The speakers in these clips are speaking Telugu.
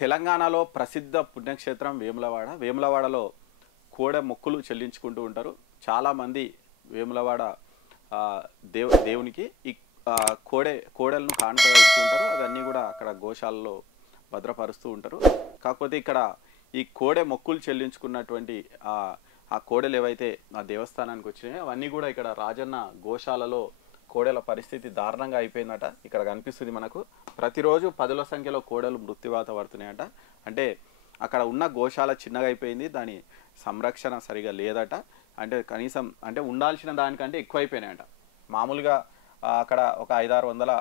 తెలంగాణలో ప్రసిద్ధ పుణ్యక్షేత్రం వేములవాడ. వేములవాడలో కోడె మొక్కులు చెల్లించుకుంటూ ఉంటారు. చాలామంది వేములవాడ దేవునికి ఈ కోడెలను కానుకగా ఇస్తూ ఉంటారు. అవన్నీ కూడా అక్కడ గోశాలలో భద్రపరుస్తూ ఉంటారు. కాకపోతే ఇక్కడ ఈ కోడె మొక్కులు చెల్లించుకున్నటువంటి ఆ కోడెలు ఏవైతే ఆ దేవస్థానానికి వచ్చినాయో అవన్నీ కూడా ఇక్కడ రాజన్న గోశాలలో కోడెల పరిస్థితి దారుణంగా అయిపోయిందట. ఇక్కడ కనిపిస్తుంది మనకు. ప్రతిరోజు 10ల సంఖ్యలో కోడెలు మృత్యువాత పడుతున్నాయట. అంటే అక్కడ ఉన్న గోశాల చిన్నగా అయిపోయింది, దాని సంరక్షణ సరిగా లేదట. అంటే కనీసం అంటే ఉండాల్సిన దానికంటే ఎక్కువ అయిపోయినాయట. మామూలుగా అక్కడ ఒక 500-600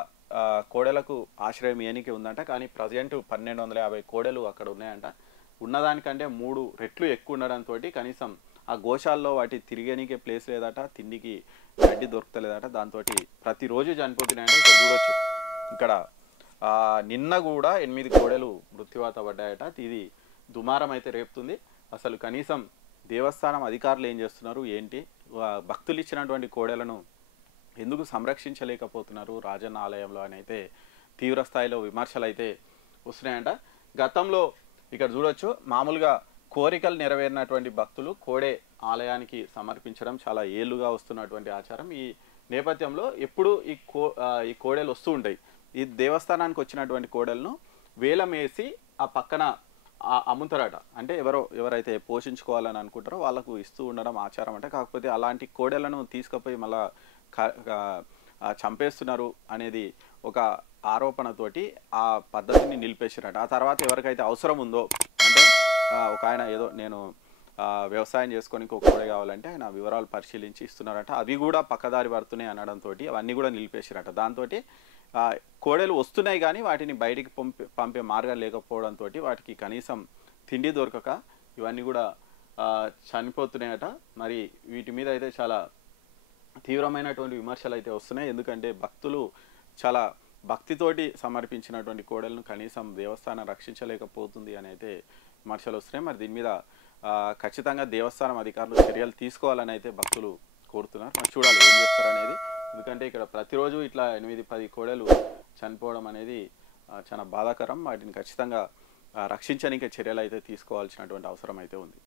కోడెలకు ఆశ్రయం ఏనికి ఉందంట. కానీ ప్రజెంట్ 1250 కోడెలు అక్కడ ఉన్నాయంట. ఉన్నదానికంటే 3 రెట్లు ఎక్కువ ఉండడంతో కనీసం ఆ గోశాలలో వాటి తిరిగేనికే ప్లేస్ లేదట, తిండికి గడ్డి దొరుకుతలేదట. దాంతో ప్రతిరోజు చనిపోతున్నాయంటే ఇక్కడ చూడొచ్చు. ఇక్కడ నిన్న కూడా 8 కోడెలు మృత్యువాత పడ్డాయట. ఇది దుమారం అయితే రేపుతుంది. అసలు కనీసం దేవస్థానం అధికారులు ఏం చేస్తున్నారు ఏంటి, భక్తులు ఇచ్చినటువంటి కోడెలను ఎందుకు సంరక్షించలేకపోతున్నారు రాజన్న ఆలయంలో అని అయితే తీవ్ర స్థాయిలో విమర్శలు అయితే వస్తున్నాయంట. గతంలో ఇక్కడ చూడొచ్చు, మామూలుగా కోరికలు నెరవేరినటువంటి భక్తులు కోడె ఆలయానికి సమర్పించడం చాలా ఏళ్ళుగా వస్తున్నటువంటి ఆచారం. ఈ నేపథ్యంలో ఎప్పుడు ఈ కోడెలు వస్తూ ఉంటాయి. ఈ దేవస్థానానికి వచ్చినటువంటి కోడెలను వేలం వేసి ఆ పక్కన అమ్ముతారట. అంటే ఎవరైతే పోషించుకోవాలని అనుకుంటారో వాళ్ళకు ఇస్తూ ఉండడం ఆచారం అంటే. కాకపోతే అలాంటి కోడెలను తీసుకుపోయి మళ్ళా చంపేస్తున్నారు అనేది ఒక ఆరోపణతోటి ఆ పద్ధతిని నిలిపేసిరట. ఆ తర్వాత ఎవరికైతే అవసరం ఉందో, అంటే ఒక ఆయన ఏదో నేను వ్యవసాయం చేసుకొని ఇంకో కోడె కావాలంటే ఆయన వివరాలు పరిశీలించి ఇస్తున్నారట. అవి కూడా పక్కదారి పడుతున్నాయి అనడంతో అవన్నీ కూడా నిలిపేసిరట. దాంతో కోడెలు వస్తున్నాయి కానీ వాటిని బయటికి పంపే మార్గం లేకపోవడంతో వాటికి కనీసం తిండి దొరకక ఇవన్నీ కూడా చనిపోతున్నాయట. మరి వీటి మీద అయితే చాలా తీవ్రమైనటువంటి విమర్శలు అయితే వస్తున్నాయి. ఎందుకంటే భక్తులు చాలా భక్తితోటి సమర్పించినటువంటి కోడెలను కనీసం దేవస్థానం రక్షించలేకపోతుంది అని అయితే విమర్శలు వస్తున్నాయి. మరి దీని మీద ఖచ్చితంగా దేవస్థానం అధికారులు చర్యలు తీసుకోవాలని అయితే భక్తులు కోరుతున్నారు. మరి చూడాలి ఏం చేస్తారు అనేది. ఎందుకంటే ఇక్కడ ప్రతిరోజు ఇట్లా 8-10 కోడెలు చనిపోవడం అనేది చాలా బాధాకరం. వాటిని ఖచ్చితంగా రక్షించడానికి చర్యలు అయితే తీసుకోవాల్సినటువంటి అవసరం అయితే ఉంది.